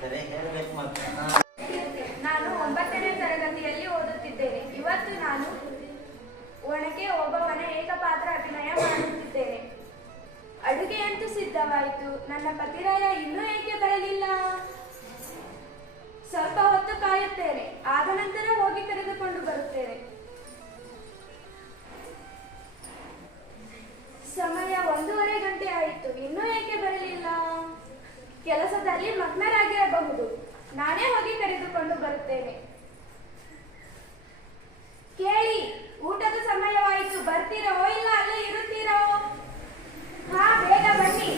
ಸರಿ ಹೇಳಬೇಕು ಮತ್ತೆ. ನಾನು 9ನೇ ತರಗತಿಯಲ್ಲಿ ಓದುತ್ತಿದ್ದೇನೆ. ಇವತ್ತು ನಾನು ಒಣಕೆ ಓಬವ್ವನ ಏಕಪಾತ್ರ ಅಭಿನಯ ಮಾಡುತ್ತಿದ್ದೇನೆ. ಅಡುಗೆಯಂತೂ ಸಿದ್ಧವಾಯಿತು. ನನ್ನ ಪತಿರಾಯ ಇನ್ನೂ ಏಕೆ ಬರಲಿಲ್ಲ? ಸ್ವಲ್ಪ ಹೊತ್ತು ಕಾಯುತ್ತೇನೆ, ಆದ ನಂತರ ಹೋಗಿ ಕರೆದುಕೊಂಡು ಬರುತ್ತೇನೆ. ಸಮಯ 1:30 ಗಂಟೆ ಆಯಿತು, ಇನ್ನೂ ಏಕೆ ಬರಲಿಲ್ಲ? ಕೆಲಸದಲ್ಲಿ ಮಗ್ನರಾಗಿರಬಹುದು. ನಾನೇ ಹೋಗಿ ಕರೆದುಕೊಂಡು ಬರುತ್ತೇನೆ. ಕೇಳಿ, ಊಟದ ಸಮಯವಾಯಿತು, ಬರ್ತೀರೋ ಇಲ್ಲ ಅಲ್ಲೇ ಇರುತ್ತೀರೋ? ಹಾ, ಬೇಗ ಬನ್ನಿ.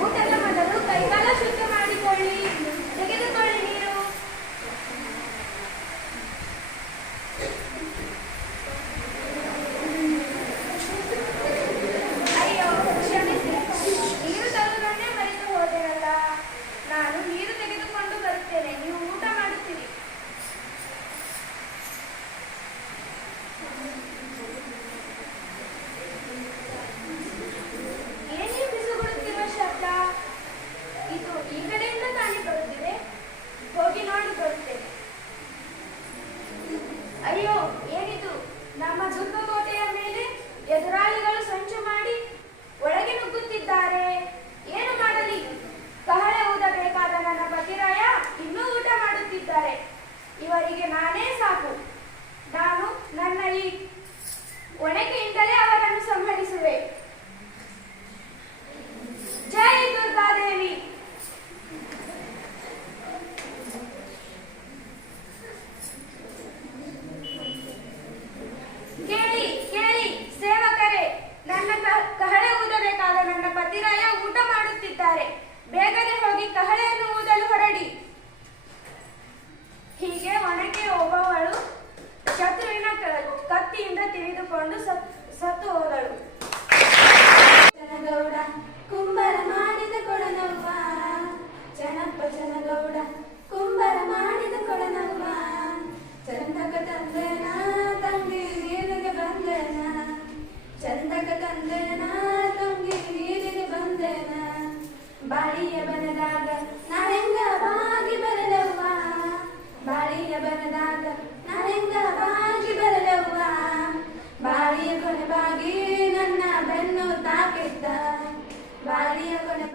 ಊಟದ ಮೊದಲು ಕೈಕಾಲ ಶುದ್ಧ ಮಾಡಿಕೊಳ್ಳಿ. ತೆಗೆದುಕೊಳ್ಳಿ ನೀರು. ಅಯ್ಯೋ, ಕ್ಷಮಿಸಿ, ನೀರು ತರುವುದನ್ನೇ ಮರೆತು ಹೋದೆನಲ್ಲ. ನಾನು ನೀರು ತೆಗೆದುಕೊಂಡು ಬರುತ್ತೇನೆ, ನೀವು ಊಟ ಮಾಡುತ್ತೀರಿ. ಏನೇ ಬಿಸುಗುಡುತ್ತಿರುವ ಶಬ್ದ? ಇದು ಈ ಕಡೆಯಿಂದ ತಾನೇ ಬರುತ್ತಿದೆ. ಹೋಗಿ ನೋಡಿ ಬರುತ್ತೇನೆ. ಅಯ್ಯೋ, ಏನಿದು? ನಮ್ಮ ದುರ್ಗಕೋಟೆಯ ಮೇಲೆ ಎದುರಾಳಿಗಳು ಸಂಚು ಮಾಡಿ ಒಳಗೆ ನುಗ್ಗುತ್ತಿದ್ದಾರೆ. ಏನು ಮಾಡಲಿ? ಕಹಳೆ ಊದಬೇಕಾದ ನನ್ನ ಪತಿರಾಯ ಇನ್ನೂ ಊಟ ಮಾಡುತ್ತಿದ್ದಾರೆ. ಇವರಿಗೆ ನಾನೇ ಸಾಕು. ನಾನು ನನ್ನ ಈ ಒಣಕೆಯಿಂದಲೇ ಅವರನ್ನು ಸಂಹರಿಸುವೆ. ಜೈ ದುರ್ಗಾದೇವಿ. ಕೇಳಿ ಕೇಳಿ ಸೇವಕರೇ, ನನ್ನ ಕಹಳೆ ಊದಬೇಕಾದ ನನ್ನ ಪತಿರಾಯ ಊಟ ಮಾಡುತ್ತಿದ್ದಾರೆ. ಬೇಗನೆ ಹೋಗಿ ಕಹಳೆಯನ್ನು ಊದಲು ಹೊರಡಿ. ಹೀಗೆ ಒಣಕೆ ಓಬವ್ವಳು ಶತ್ರುವಿನ ಕತ್ತಿಯಿಂದ ತಿಳಿದುಕೊಂಡು ಸತ್ತು ಹೋದಳು. ಜನಗೌಡ ಕುಂಬರ ಮಾಡಿದ ಕೊಡನವ್ವ, ಜನಪ್ಪ ಜನಗೌಡ ಕುಂಬರ ಮಾಡಿದ ಕೊಡನವ್ವ. ಚಂದಕ ತಂದೆನ ತಂಗಿ ನೀರಿಗೆ ಬಂದೇನ, ಚಂದಕ ತಂದೆನ ತಂಗಿ ನೀರಿಗೆ ಬಂದೇನ. ಬಾಳಿಯ ಬನದಾಗ ನಾಳೆಂಗ ಬಾಗಿ ಬರಲವ್ವ, ಬಾಳಿಯ ಬನದಾಗ ನಾಳೆಂಗ ಬಾಗಿ ಬರಲವ್ವ. ಬಾಳಿಯ ಕೊನೆ ಬಾಗಿ ನನ್ನ ಬೆನ್ನು ತಾಕಿದ್ದ, ಬಾಳಿಯ ಕೊನೆ